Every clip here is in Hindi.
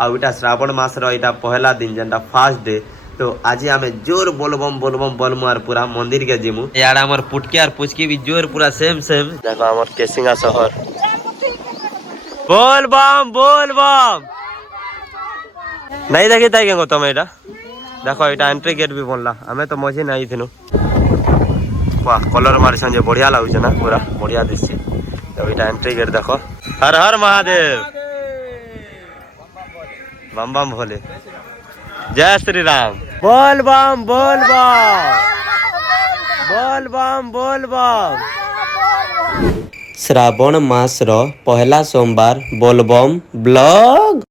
आउटा श्रावण मास रा पहला दिन जेनटा फास्ट डे। तो आज आम जोर बोलबम बोलबम बोलमु आर पूरा मंदिर के जिमु। यार हमर पुटकी आर पुचकी भी जोर पूरा सेम सेम। देखो हमर केसिंगा शहर बोलबम बोलबम नहीं देखी ताई तुम एटा देखो एटा एंट्री गेट भी बनला। हमें तो मझी नहीं थिनु। वाह कलर मारिसन जे बढ़िया लागुछ ना पूरा बढ़िया दिसछि। तो एटा एंट्री गेट देखो। हर हर महादेव बम बम भोले जय श्री राम बोल बम बोल बम बोल बम बोल बम। श्रावण मास रो पहला सोमवार बोलबम ब्लॉग।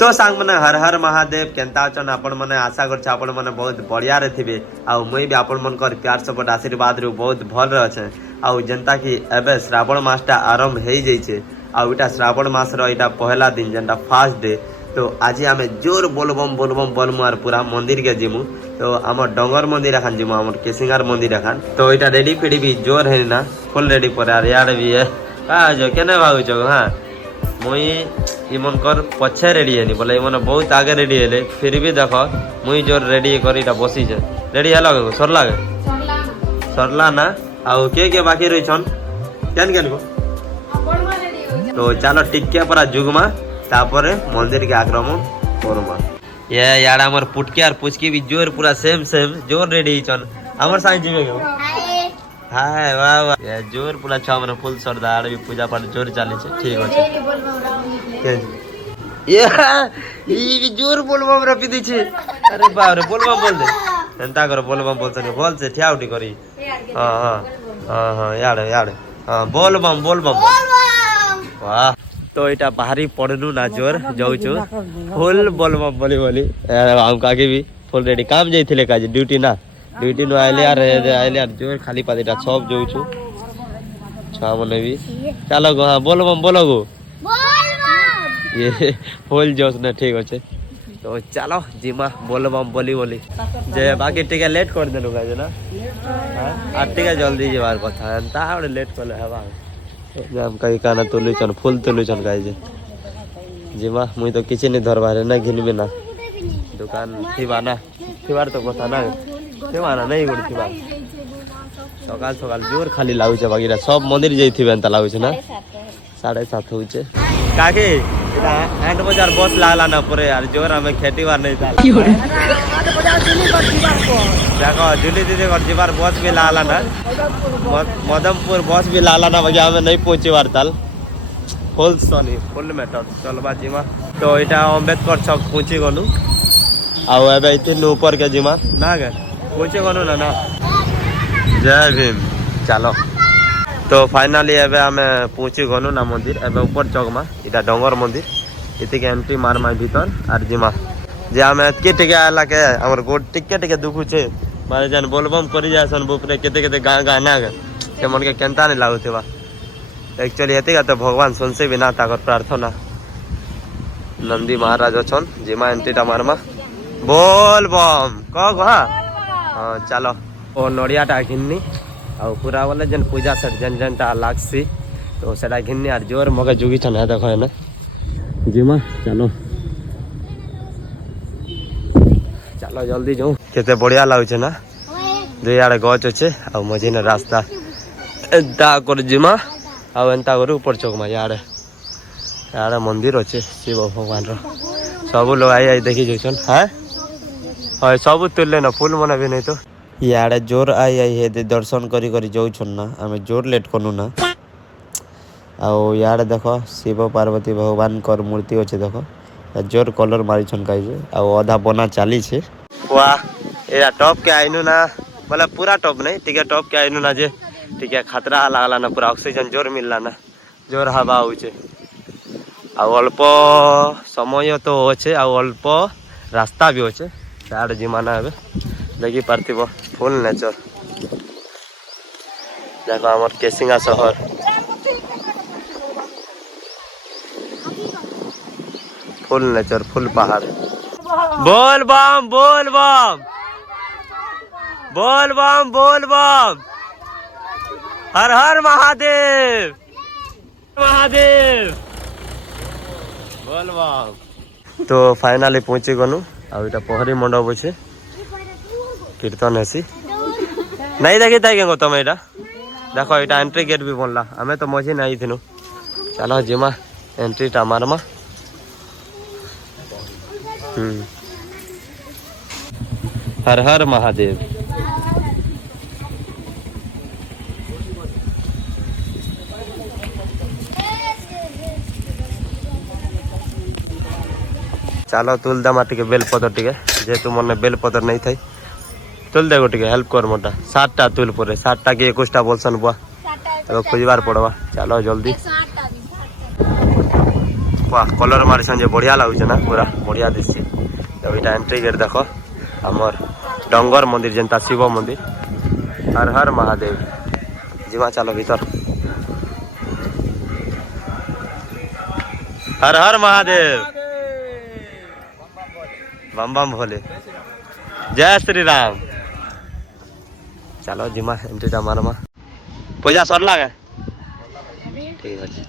तो सांग मने हर हर महादेव केंता अछन आपण मने आशा करछ आपण मने बहुत बढ़िया रे थिबे। आ मुई भी आपण मन कर प्यार सपोर्ट आशीर्वाद रो बहुत भल रे अछि। आ जनता की एबे श्रावण मासटा आरंभ हेई जाई छे। आ इटा श्रावण मास रो इटा पहला दिन जेनटा फास्ट डे। तो आज आम जोर बोलबम बोलबम बोलमु आर पूरा मंदिर के जिमु। तो आम डंगर मंदिर एखान जिमु आम केसिंगार मंदिर एखान। तो इटा रेडी फेडी भी जोर है ना फुल रेडी पर यार यार भी है जो केने भागुछ। हाँ मुई इमन कर पछे रेडी है बोले इमन बहुत आगे रेडी है फिर भी देखो मुई जोर रेडी कर इटा बसी छे। रेडी है लगे सरला सरला ना आउ के बाकी रही छन केन केन को। तो चलो टिके परा जुगमा तापरे मंदिर के आक्रमण करमा। ये यार हमर पुटकी आर पुचकी भी जोर पूरा सेम सेम जोर रेडी छन। हमर साइड जिमे गो हाय वाह वाह ये जोर पूरा छ मन फुल सरदार भी पूजा पाठ जोर चाले छे। ठीक होचे ये भी जोर बोलबम रपी दी छे। अरे बाप रे बोलबम बोल दे एंता कर बोलबम बोल सके बोल से ठियाउटी करी। हां हां हां हां यार यार हां बोलबम बोलबम वाह। तो इटा बाहरी पड़नु ना जोर जाउछु फुल बोलबम बोली बोली हम काके भी फुल रेडी काम जाइथिले काज ड्यूटी ना ड्यूटी नो आइले यार जोर खाली पादिटा सब जाउछु छा मने भी चलो गो। हां बोलबम बोलो गो ये फुल जोश ना ठीक होचे। तो चलो जिमा बोलबम बोली बोली जे बाकी टिके लेट कर देनु गाज ना। हां आ टिके जल्दी जेबार कथा एंता आडे लेट करले हवा हम कई काना तुलुचन फुल तुलुचन गाइजे जिमा मुई तो किछि नि धरबारे ना घिनबे ना दुकान थिबा ना थिबार तो कथा ना थिबा ना नहीं गुड थिबा सकाल सकाल जोर खाली लागुचे बाकीरा सब मंदिर जइथिबे एंता लागुचे ना 7:30 होउचे काके इटा 8 बजार बस लागला ना परे यार जोर हमें खेती बार नहीं था 8 बजार जुली कर जीवार को देखो जुली दीदी कर जीवार बस भी लागला ना मदमपुर बस भी लागला ना बगे हमें नहीं पहुंचे बार ताल फुल सनी फुल मेटर चलबा जिमा। तो इटा अंबेडकर चौक पहुंची गनु आ एबे इतिन ऊपर के जिमा ना गे पहुंचे गनु ना जय भीम चलो। तो फाइनली एबे हमें पहुंची गनु ना मंदिर एबे ऊपर चौक मा इटा डंगर मंदिर इति के एंट्री मार मा भीतर आर जिमा जे हमें के टिके आला के हमर गोड टिके टिके दुखु छे मारे जन बोलबम करी जासन बुपरे केते केते गाना गे के मन के केनता नहीं लागुथेबा एक्चुअली एते तो भगवान सुनसे बिना ताकर प्रार्थना नंदी महाराज अछन जिमा एंट्रीटा मारमा बोल बम कह हां चलो ओ नड़ियाटा घिन्नी आ पूरा वाला जन पूजा सेट जन जनटा लागसी तो सेटा घिन्नी आर जोर मगे जुगी छन है देखो है ना जिमा चलो चलो जल्दी जाऊ केते बढ़िया लागुचे ना दुई आड़े गच अच्छे आ मझी ने रास्ता एंता कर जिमा आ एंता कर ऊपर चौक मा यार यार मंदिर अच्छे शिव भगवान रो सब लोग आई देखी जइसन हां हां सब तुले ना फूल मना भी नहीं तो यार जोर आई हे दर्शन करी करी जाऊ छन ना हमें जोर लेट कनु ना आ यार देखो शिव पार्वती भगवान कर मूर्ति अच्छे देखो जोर कलर मारी छन काइजे आ आधा बना चाली छे। वाह एरा टॉप के आइनु ना मतलब पूरा टॉप नहीं ठीक है टॉप के आइनु ना जे ठीक है खतरा लागला ना पूरा ऑक्सीजन जोर मिलला ना जोर हवा होचे आ अल्प समय तो अच्छे आ अल्प रास्ता भी अच्छे साड़ जिमाना है देखी पार्थिव फुल नेचर देखो हमर केसिंगा शहर फुल नेचर फुल पहाड़ बोल बम बोल बम बोल बम बोल बम हर हर महादेव महादेव बोल बम तो फाइनाली पहुँची गनु आटा पहरी मंडप अच्छे कीर्तन हेसी नहीं देखी था क्या तुम यहाँ देख यहाँ एंट्री गेट भी बनला आम तो मझी नहीं थी चलो जिमा एंट्री टा मारमा हर हर महादेव चलो तुल दमा टे बेलपतर टे जेहेतु मन बेलपतर नहीं थी तुल देगो टे हेल्प कर मोटा 7टा तुल पर 7टा कि 21टा बोलसन बुआ तो खोजबार पड़वा चलो जल्दी वाह कलर मारी जे बढ़िया लगुच ना पूरा बढ़िया दिशे तो यहाँ एंट्री गेट देख आमर डंगर मंदिर जेनता शिव मंदिर हर हर महादेव जीवा चलो भीतर हर हर महादेव बम बम भोले जय श्री राम चलो जिमा एंट्रीटा मारमा पूजा सरला गे ठीक अच्छे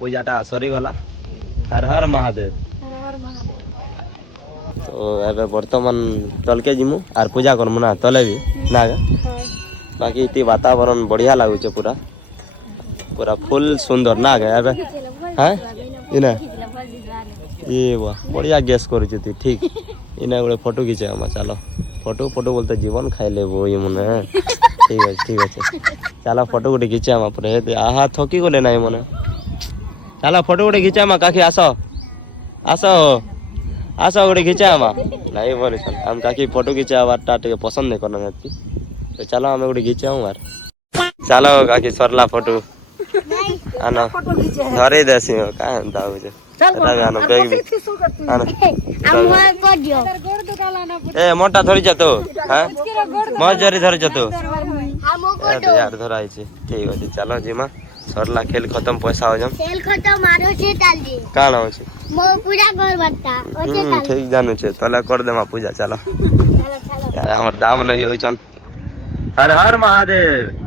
पूजाटा सरीगला हर हर महादेव तो एबे बर्तमान तलके जिमु आर पूजा करमु ना तले भी ना बाकी इति वातावरण बढ़िया लागुचे पूरा पूरा फुल सुंदर ना गे एबे हैं इने ये वाह बढ़िया गेस करूछु ती ठीक इने गोटे फोटो खींचे हम चलो फोटो फोटो बोलते जीवन खाई लेबो ये मने ठीक है चलो फोटो गोटे खींचे हम पूरा आहा थकी गले नाही मने चलो फोटो गोटे खींचा मा काकी आस आस आस गोटे खींचा मा नहीं बोली हम काकी फोटो खींचा टे पसंद नहीं करना तो चलो हमें गोटे खींचा यार चलो काकी सरला फोटो आना धरे देसी का एंता हो आना बैग भी आना ए मोटा धरी जा तो हां मज जरी धरी जा तो यार धराई छी ठीक अछि चलो जीमा सरला खेल खत्म पैसा हो जम खेल खत्म मारो छे ताली काना हो छे मो पूजा कर बता ओते ताली ठीक जानु छे तले कर देमा पूजा चलो यार हमर दाम नहीं होय छन हर हर महादेव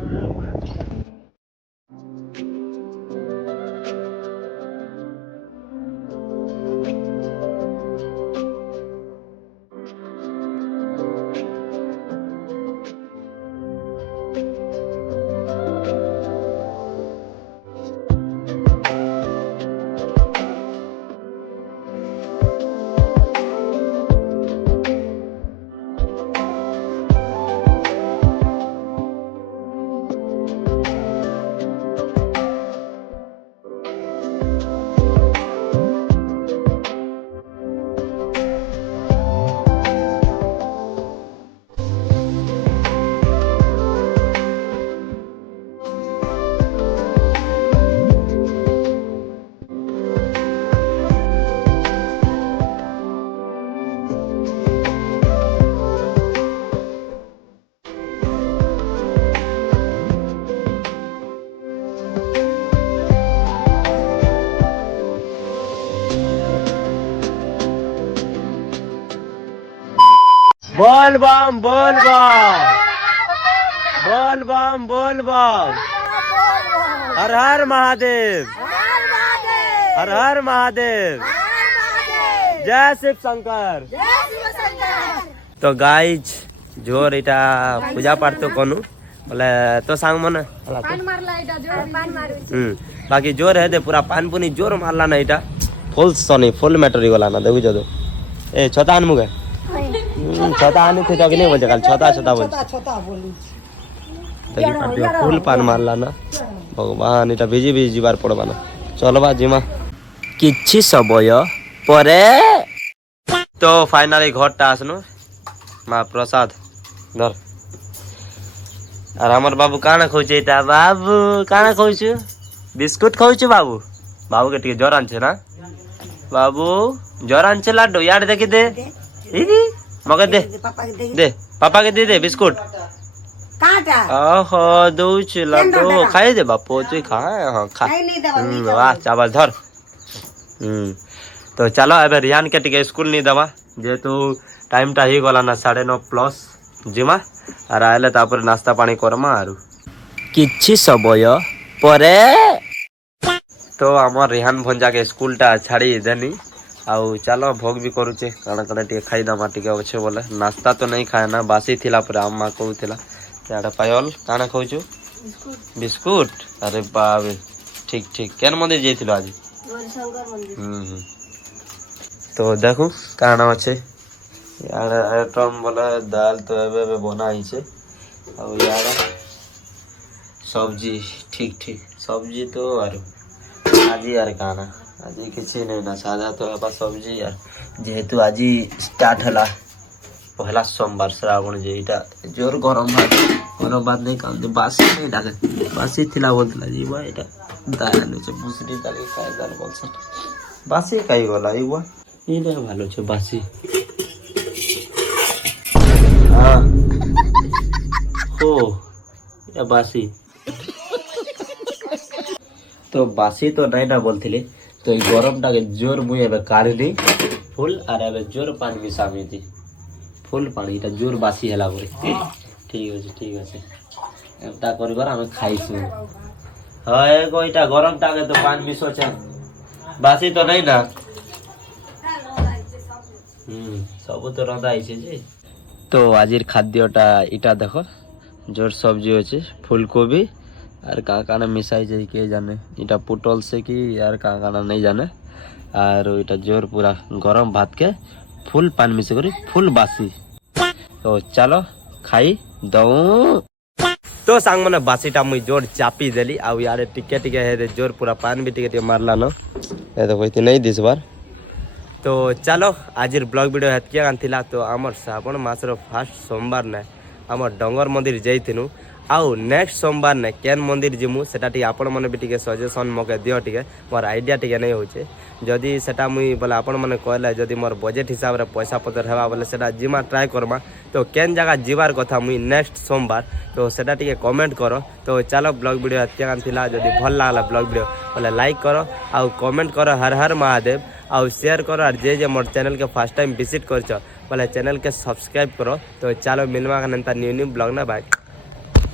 बोल बम बोल बम बोल बम बोल बम। हर हर महादेव हर हर महादेव जय शिव शंकर। तो गाइज जोर इटा पूजा पाठ तो कनु बोले तो सांग मन बाकी जोर है दे पूरा पान पुनी जोर मारला ना इटा फुल सनी फुल मैटर गला ना देखु जदो ए छता आन मुगे छता आनी थे तो कि नहीं बोलते कल छता छता बोल तो ये फुल पान मारला ना भगवान इटा भिजी भिजी जीवार पड़बा ना चलबा जिमा किछि सबय परे। तो फाइनली घरटा आसनु माँ प्रसाद धर और हमर बाबू काना खोचे इटा बाबू काना खोचु बिस्कुट खोचु बाबू बाबू के टिके ज्वर आनछे ना बाबू ज्वर आनछे लाडू यार देखि दे दीदी मगे दे दे पापा के दे बिस्कुट काटा ओहो दउछ लाडू खाई दे बापू तू खा हां खा वाह चावल धर तो चलो एबे रियान के टिके स्कूल नहीं दवा जेतु टाइम टा ही गला ना 9:30 प्लस जिमा और आइले तापर नाश्ता पानी करमा आरु किछि सबय परे। तो हमर रिहान भंजा के स्कूल टा छाड़ी देनी आउ चलो भोग भी करूचे काना काना टिके खाई दमा टिके अच्छे बोले नाश्ता तो नहीं खाए ना बासी थिला पर अम्मा कहूथिला याडा पायल काना खाउछु बिस्कुट अरे बाबे ठीक ठीक केन मंदिर जेथिलो आज शंकर मंदिर तो देखो काना अच्छे यार आइटम बोले दाल तो एबे बना ही छे और यार सब्जी ठीक ठीक सब्जी तो आरो आज यार काना आज किसी नहीं ना सादा तो एबा सब्जी यार जेहेतु आज स्टार्ट हला पहला सोमवार श्रावण जेटा जोर गरम भात नहीं काम बासी नहीं डाके बासी थिला बोलतला जी बा एटा दाल छे मुसरी दाल काय दाल बोलछ बासी काई गला इबा इने भालो छे बासी हाँ हो या बासी तो बासी तो नहीं ना बोलथिले तो ई गरम टाके जोर मुई एबे काढ़ी दी फुल आर एबे जोर पानी मिसामी दी फुल पानी इटा जोर बासी हला बोले ठीक আছে एमता करबार हम खाइसु हाय को इटा गरम टाके तो पानी मिसो छे बासी तो नहीं ना सब तो रंधा आइछे जे। तो आजिर खाद्यटा इटा देखो जोर सब्जी अच्छे फूलकोबी और काना मिसाई जाए के जाने इटा पुटल से कि यार काना नहीं जाने और इटा जोर पूरा गरम भात के फुल पान मिसे करी फुल बासी। तो चलो खाई दऊ तो सांग मने बासीटा मुई जोर चापी देली आ यार टिके टिके हे जोर पूरा पान भी टिके टिके मारला न ए तो कोई नहीं दिस बार। तो चलो आज ब्लॉग वीडियो हेतकिया गांथिला तो आमर श्रावण मासर फास्ट सोमवार ने आमर डंगर मंदिर जाइथिनु आउ नेक्स्ट सोमवार ने केन मंदिर जिमु सेटा टी आपण माने भी टिके सजेशन मके दियो टिके मोर आइडिया टिके नहीं होचे जदी सेटा मुई बोले आपण माने कहले जदी मोर बजेट हिसाब रे पैसा पतर हेबा बोले सेटा जिमा ट्राई करबा तो केन जगह जीवार कथा मुई नेक्स्ट सोमवार तो सेटा टिके कमेंट करो। तो चलो ब्लॉग वीडियो हेतकिया गांथिला जदी भल लागला ब्लॉग वीडियो बोले लाइक करो आउ कमेंट करो हर हर महादेव और शेयर करो और जे मोर चैनल के फर्स्ट टाइम विजिट कर बोले चैनल के सब्सक्राइब करो। तो चलो मिलवा न्यू न्यू ब्लॉग ना बाय।